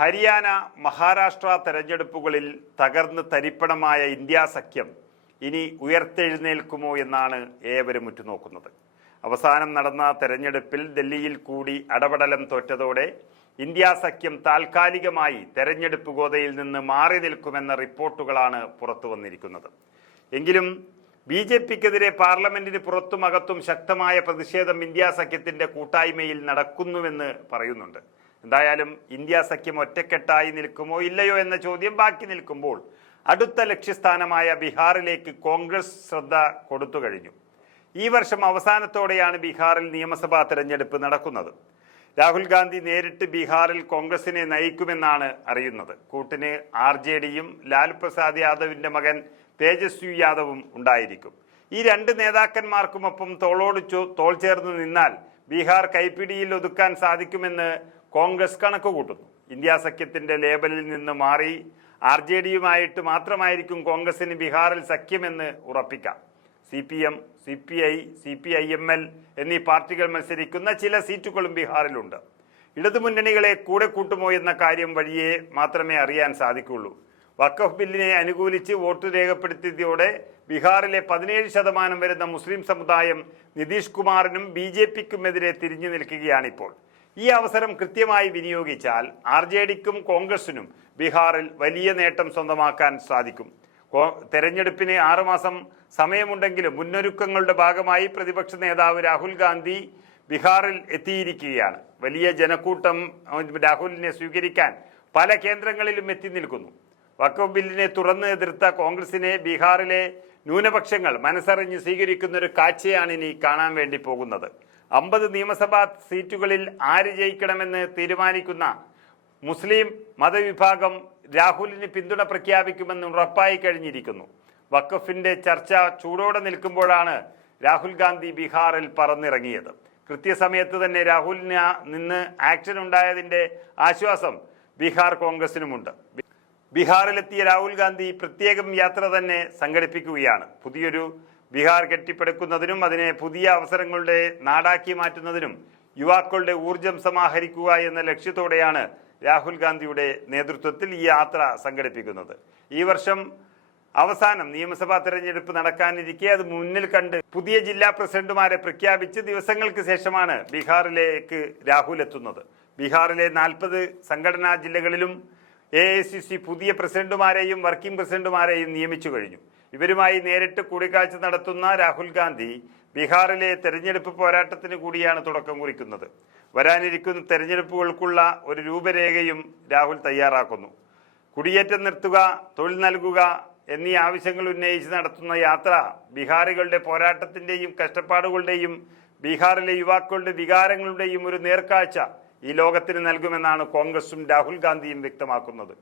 ഹരിയാന മഹാരാഷ്ട്ര തെരഞ്ഞെടുപ്പുകളിൽ തകർന്ന് തരിപ്പണമായ ഇന്ത്യ സഖ്യം ഇനി ഉയർത്തെഴുന്നേൽക്കുമോ എന്നാണ് ഏവരും ഉറ്റുനോക്കുന്നത്. അവസാനം നടന്ന തെരഞ്ഞെടുപ്പിൽ ഡൽഹിയിൽ കൂടി അടപടലം തോറ്റതോടെ ഇന്ത്യ സഖ്യം താൽക്കാലികമായി തെരഞ്ഞെടുപ്പ് ഗോതയിൽ നിന്ന് മാറി നിൽക്കുമെന്ന റിപ്പോർട്ടുകളാണ് പുറത്തു വന്നിരിക്കുന്നത്. എങ്കിലും ബി ജെ പിക്കെതിരെ പാർലമെന്റിന് പുറത്തും അകത്തും ശക്തമായ പ്രതിഷേധം ഇന്ത്യ സഖ്യത്തിന്റെ കൂട്ടായ്മയിൽ നടക്കുന്നുവെന്ന് പറയുന്നുണ്ട്. എന്തായാലും ഇന്ത്യ സഖ്യം ഒറ്റക്കെട്ടായി നിൽക്കുമോ ഇല്ലയോ എന്ന ചോദ്യം ബാക്കി നിൽക്കുമ്പോൾ അടുത്ത ലക്ഷ്യസ്ഥാനമായ ബീഹാറിലേക്ക് കോൺഗ്രസ് ശ്രദ്ധ കൊടുത്തു കഴിഞ്ഞു. ഈ വർഷം അവസാനത്തോടെയാണ് ബീഹാറിൽ നിയമസഭാ തെരഞ്ഞെടുപ്പ് നടക്കുന്നത്. രാഹുൽ ഗാന്ധി നേരിട്ട് ബീഹാറിൽ കോൺഗ്രസിനെ നയിക്കുമെന്നാണ് അറിയുന്നത്. കൂട്ടിന് ആർ ജെ ഡിയും ലാൽ പ്രസാദ് യാദവിന്റെ മകൻ തേജസ്വി യാദവും ഉണ്ടായിരിക്കും. ഈ രണ്ട് നേതാക്കന്മാർക്കുമൊപ്പം തോളോട് തോൾ ചേർന്ന് നിന്നാൽ ബീഹാർ കൈപ്പിടിയിൽ ഒതുക്കാൻ സാധിക്കുമെന്ന് കോൺഗ്രസ് കണക്ക് കൂട്ടുന്നു. ഇന്ത്യ സഖ്യത്തിന്റെ ലേബലിൽ നിന്ന് മാറി ആർ ജെ ഡിയുമായിട്ട് മാത്രമായിരിക്കും കോൺഗ്രസിന് ബീഹാറിൽ സഖ്യമെന്ന് ഉറപ്പിക്കാം. C P M C P I C P I M L എന്നീ പാർട്ടികൾ മത്സരിക്കുന്ന ചില സീറ്റുകളും ബീഹാറിലുണ്ട്. ഇടതുമുന്നണികളെ കൂടെ കൂട്ടുമോ എന്ന കാര്യം വഴിയേ മാത്രമേ അറിയാൻ സാധിക്കുള്ളൂ. വക്കഫ് ബില്ലിനെ അനുകൂലിച്ച് വോട്ട് രേഖപ്പെടുത്തിയതോടെ ബീഹാറിലെ പതിനേഴ് ശതമാനം വരുന്ന മുസ്ലിം സമുദായം നിതീഷ് കുമാറിനും ബി ജെ പിക്കുമെതിരെ തിരിഞ്ഞു നിൽക്കുകയാണിപ്പോൾ. ഈ അവസരം കൃത്യമായി വിനിയോഗിച്ചാൽ ആർ ജെ ഡിക്കും കോൺഗ്രസിനും ബീഹാറിൽ വലിയ നേട്ടം സ്വന്തമാക്കാൻ സാധിക്കും. തെരഞ്ഞെടുപ്പിന് ആറുമാസം സമയമുണ്ടെങ്കിലും മുന്നൊരുക്കങ്ങളുടെ ഭാഗമായി പ്രതിപക്ഷ നേതാവ് രാഹുൽ ഗാന്ധി ബീഹാറിൽ എത്തിയിരിക്കുകയാണ്. വലിയ ജനക്കൂട്ടം രാഹുലിനെ സ്വീകരിക്കാൻ പല കേന്ദ്രങ്ങളിലും എത്തി നിൽക്കുന്നു. വക്കഫ് ബില്ലിനെ തുറന്ന് എതിർത്ത കോൺഗ്രസിനെ ബീഹാറിലെ ന്യൂനപക്ഷങ്ങൾ മനസ്സറിഞ്ഞ് സ്വീകരിക്കുന്ന ഒരു കാഴ്ചയാണ് ഇനി കാണാൻ വേണ്ടി പോകുന്നത്. അമ്പത് നിയമസഭാ സീറ്റുകളിൽ ആര് ജയിക്കണമെന്ന് തീരുമാനിക്കുന്ന മുസ്ലിം മതവിഭാഗം രാഹുലിന് പിന്തുണ പ്രഖ്യാപിക്കുമെന്ന് ഉറപ്പായി കഴിഞ്ഞിരിക്കുന്നു. വഖഫിന്റെ ചർച്ച ചൂടോടെ നിൽക്കുമ്പോഴാണ് രാഹുൽ ഗാന്ധി ബീഹാറിൽ പറന്നിറങ്ങിയത്. കൃത്യസമയത്ത് തന്നെ രാഹുലിന് നിന്ന് ആക്ഷൻ ഉണ്ടായതിന്റെ ആശ്വാസം ബീഹാർ കോൺഗ്രസിനുമുണ്ട്. ബീഹാറിലെത്തിയ രാഹുൽ ഗാന്ധി പ്രത്യേകം യാത്ര തന്നെ സംഘടിപ്പിക്കുകയാണ്. പുതിയൊരു ബീഹാർ കെട്ടിപ്പടുക്കുന്നതിനും അതിനെ പുതിയ അവസരങ്ങളുടെ നാടാക്കി മാറ്റുന്നതിനും യുവാക്കളുടെ ഊർജം സമാഹരിക്കുക എന്ന ലക്ഷ്യത്തോടെയാണ് രാഹുൽ ഗാന്ധിയുടെ നേതൃത്വത്തിൽ ഈ യാത്ര സംഘടിപ്പിക്കുന്നത്. ഈ വർഷം അവസാനം നിയമസഭാ തെരഞ്ഞെടുപ്പ് നടക്കാനിരിക്കെ അത് മുന്നിൽ കണ്ട് പുതിയ ജില്ലാ പ്രസിഡന്റുമാരെ പ്രഖ്യാപിച്ച് ദിവസങ്ങൾക്ക് ശേഷമാണ് ബീഹാറിലേക്ക് രാഹുൽ എത്തുന്നത്. ബീഹാറിലെ നാൽപ്പത് സംഘടനാ ജില്ലകളിലും എ ഐ സി സി പുതിയ പ്രസിഡന്റുമാരെയും വർക്കിംഗ് പ്രസിഡന്റുമാരെയും നിയമിച്ചു കഴിഞ്ഞു. ഇവരുമായി നേരിട്ട് കൂടിക്കാഴ്ച നടത്തുന്ന രാഹുൽ ഗാന്ധി ബീഹാറിലെ തെരഞ്ഞെടുപ്പ് പോരാട്ടത്തിന് കൂടിയാണ് തുടക്കം കുറിക്കുന്നത്. വരാനിരിക്കുന്ന തെരഞ്ഞെടുപ്പുകൾക്കുള്ള ഒരു രൂപരേഖയും രാഹുൽ തയ്യാറാക്കുന്നു. കുടിയേറ്റം നിർത്തുക തൊഴിൽ നൽകുക എന്നീ ആവശ്യങ്ങൾ ഉന്നയിച്ച് നടത്തുന്ന യാത്ര ബീഹാറികളുടെ പോരാട്ടത്തിന്റെയും കഷ്ടപ്പാടുകളുടെയും ബീഹാറിലെ യുവാക്കളുടെ വികാരങ്ങളുടെയും ഒരു നേർക്കാഴ്ച ഈ ലോകത്തിന് നൽകുമെന്നാണ് കോൺഗ്രസും രാഹുൽ ഗാന്ധിയും വ്യക്തമാക്കുന്നത്.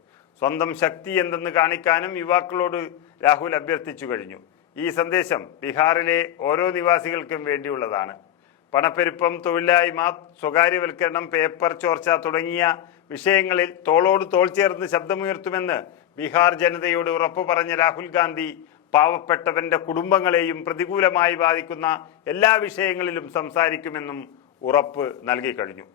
സ്വന്തം ശക്തി എന്തെന്ന് കാണിക്കാനും യുവാക്കളോട് രാഹുൽ അഭ്യർത്ഥിച്ചു കഴിഞ്ഞു. ഈ സന്ദേശം ബീഹാറിലെ ഓരോ നിവാസികൾക്കും വേണ്ടിയുള്ളതാണ്. പണപ്പെരുപ്പം തൊഴിലായ്മ സ്വകാര്യവൽക്കരണം പേപ്പർ ചോർച്ച തുടങ്ങിയ വിഷയങ്ങളിൽ തോളോട് തോൾ ചേർന്ന് ശബ്ദമുയർത്തുമെന്ന് ബീഹാർ ജനതയോട് ഉറപ്പു പറഞ്ഞ രാഹുൽ ഗാന്ധി പാവപ്പെട്ടവന്റെ കുടുംബങ്ങളെയും പ്രതികൂലമായി ബാധിക്കുന്ന എല്ലാ വിഷയങ്ങളിലും സംസാരിക്കുമെന്നും ഉറപ്പ് നൽകി കഴിഞ്ഞു.